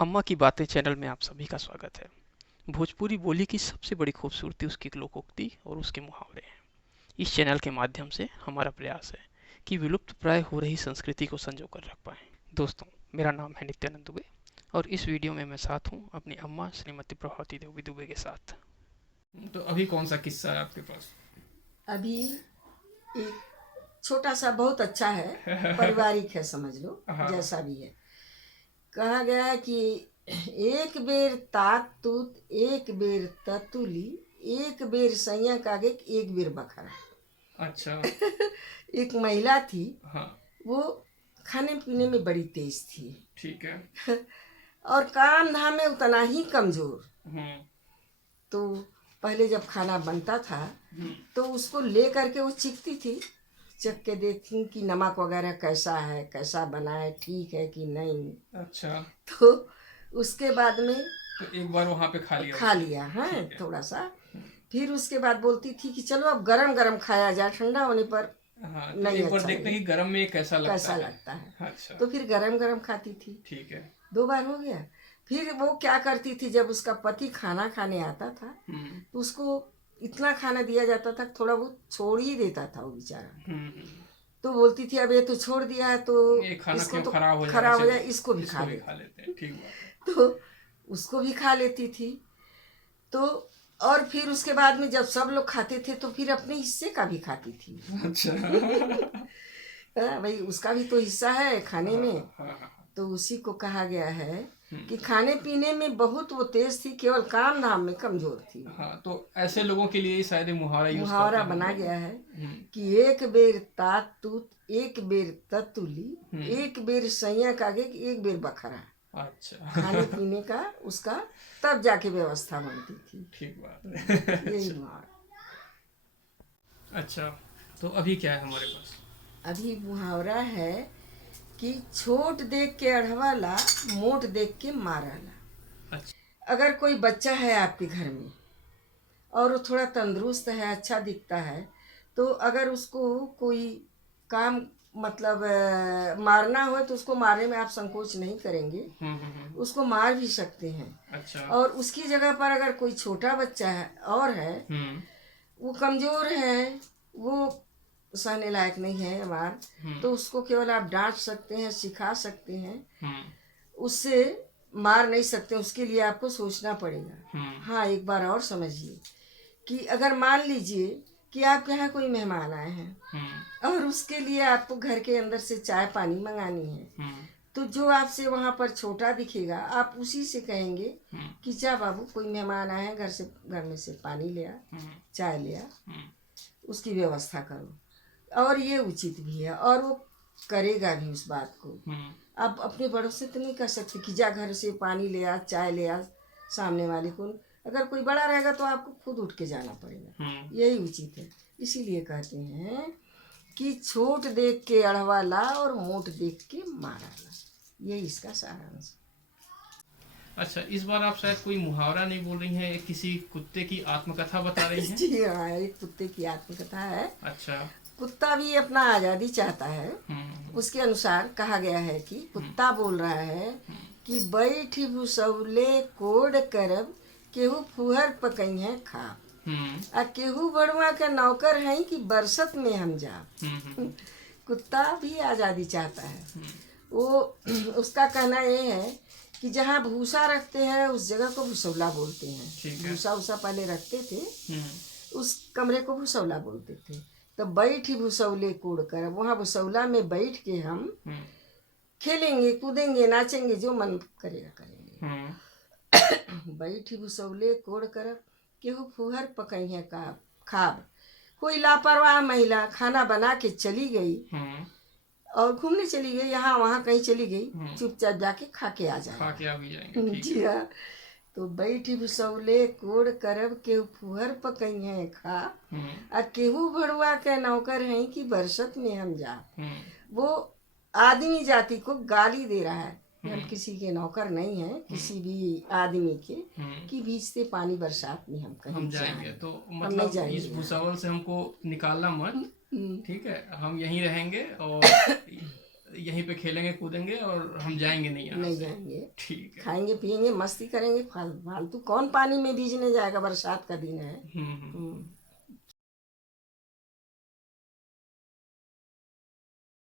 अम्मा की बातें चैनल में आप सभी का स्वागत है। भोजपुरी बोली की सबसे बड़ी खूबसूरती उसकी लोकोक्ति और उसके मुहावरे हैं। इस चैनल के माध्यम से हमारा प्रयास है कि विलुप्त प्राय हो रही संस्कृति को संजो कर रख पाएं। दोस्तों, मेरा नाम है नित्यानंद दुबे और इस वीडियो में मैं साथ हूँ अपनी अम्मा श्रीमती प्रभावती देवी दुबे के साथ। तो अभी कौन सा किस्सा है आपके पास? अभी एक छोटा सा बहुत अच्छा है, पारिवारिक है समझ लो, हाँ। जैसा भी है। कहा गया है कि एक बेर तात तूत एक बेर ततुली, एक बेर सैया कागे एक बेर बखरा। अच्छा। एक महिला थी, हाँ। वो खाने पीने में बड़ी तेज थी ठीक है। और काम धाम में उतना ही कमजोर। हम्म। तो पहले जब खाना बनता था तो उसको ले करके वो चीखती थी, चख के देखती कि नमक वगैरह कैसा है, कैसा बना है, ठीक है कि नहीं। अच्छा। तो उसके बाद में तो एक बार वहां पे खा लिया खा उसने। लिया है ठीक है। थोड़ा सा। फिर उसके बाद बोलती थी कि चलो अब गरम गरम खाया जाए, ठंडा होने पर हाँ, तो नहीं एक बार अच्छा देखते हैं लगे, कि गरम में कैसा लगता कैसा है। लगता है। अच्छा। तो फिर गरम गरम खाती थी। ठीक है। 2 बार हो गया। फिर वो क्या करती थी, जब उसका पति खाना खाने आता था हम्म। तो उसको इतना खाना दिया जाता था, थोड़ा बहुत छोड़ ही देता था वो बेचारा। हम्म। तो बोलती थी अब ये तो छोड़ दिया है तो ये खाना इसको क्यों तो खराब हो जाएगा, खराब हो चलो जाए, इसको भी खा इसको भी खा लेते। लेते हैं, ठीक बात है। तो उसको भी खा लेती थी। तो और फिर उसके बाद में जब सब लोग खाते थे तो फिर अपने हिस्से का भी खाती थी। अच्छा। भाई उसका भी तो हिस्सा है खाने हाँ में। हाँ हाँ। तो उसी को कहा गया है हम्म। कि खाने पीने में बहुत वो तेज थी, केवल काम धाम में कमजोर थी वो। हाँ, तो ऐसे लोगों के लिए ही शायद ये मुहावरा यूज करते मुहावरा हैं हम बना लोग। गया है हम्म। कि एक बेर तात तूत एक बेर ततुली, हम्म। एक बेर सैया कागे एक बेर बखरा। खाने अच्छा। पीने का उसका तब जाके व्यवस्था बनती थी। ठीक बात है। यही अच्छा। मुहावरा। अच्छा, तो अभी क्या है हमारे पास? अभी मुहावरा है कि छोट देख के अढ़वाला, मोट देख के माराला। अच्छा। अगर कोई बच्चा है आपके घर में और वो थोड़ा तंदुरुस्त है, अच्छा दिखता है, तो अगर उसको कोई काम मतलब मारना हो तो उसको मारने में आप संकोच नहीं करेंगे, उसको मार भी सकते हैं। अच्छा। और उसकी जगह पर अगर कोई छोटा बच्चा है और है, हम्म। वो कमज़ोर है, वो सहने लायक नहीं है मार, तो उसको केवल आप डांट सकते हैं, सिखा सकते हैं, हम्म। उससे मार नहीं सकते। उसके लिए आपको सोचना पड़ेगा। हम्म। हाँ, एक बार और समझिए कि अगर मान लीजिए कि आपके यहाँ कोई मेहमान आए हैं और उसके लिए आपको घर के अंदर से चाय पानी मंगानी है, हम्म। तो जो आपसे वहाँ पर छोटा दिखेगा आप उसी से कहेंगे कि जा बाबू, कोई मेहमान आए हैं, घर में से पानी ले आ, चाय ले आ, उसकी व्यवस्था करो। और ये उचित भी है और वो करेगा भी उस बात को। आप अपने बड़ों से तो नहीं कह सकते कि जा घर से पानी ले आ, चाय ले आ सामने वाले को। अगर कोई बड़ा रहेगा तो आपको खुद उठ के जाना पड़ेगा। यही उचित है। इसीलिए कहते हैं कि छोट देख के अढ़वा ला और मोट देख के मारा ला। यही इसका सारांश। अच्छा, इस बार आप शायद कोई मुहावरा नहीं बोल रही हैं, किसी कुत्ते की आत्मकथा बता रही हैं। जी हाँ, एक कुत्ते की आत्मकथा है। अच्छा। कुत्ता भी अपना आज़ादी चाहता है। उसके अनुसार कहा गया है कि कुत्ता बोल रहा है कि बैठ भुसौले कोड करब, केहू फुहर पकई है खा, आ केहू बड़ुआ का नौकर है कि बरसत में हम जा। कुत्ता भी आज़ादी चाहता है। वो उसका कहना ये है कि जहाँ भूसा रखते हैं उस जगह को भुसौला बोलते हैं। भूसा उसा पहले रखते थे, उस कमरे को भुसौला बोलते थे। तो बैठ भुसौले कोड़ कर, वहाँ भुसौला में बैठ के हम खेलेंगे, कूदेंगे, नाचेंगे, जो मन करेगा करेंगे। बैठ भुसौले कोड़ कर, केहू फुहर पकई है का खाब। कोई लापरवाह महिला खाना बना के चली गई और घूमने चली गई, यहाँ वहाँ कहीं चली गई, चुपचाप जाके खा के आ जाए, खा के आ भी जाएंगे, ठीक जी है। हाँ। तो बैठी भुसौले कोड़ करब, केहू फुहर पकई है खा, आ केहू भड़ुआ के नौकर हैं कि बरसत में हम जा। वो आदमी जाति को गाली दे रहा है कि हम किसी के नौकर नहीं हैं, किसी भी आदमी के, कि भीजते पानी बरसात में हम कहीं हम जाएंगे जाएं, तो हम नहीं मतलब जाएंगे इस यहाँ। भूसावल से हमको निकालना मत, हम्म, ठीक है, हम यहीं रहेंगे और यहीं पे खेलेंगे कूदेंगे और हम जाएंगे नहीं यहाँ नहीं से। जाएंगे, ठीक है। खाएंगे पिएंगे मस्ती करेंगे, फालतू कौन पानी में भीजने जाएगा, बरसात का दिन है। हम्म। हम्म।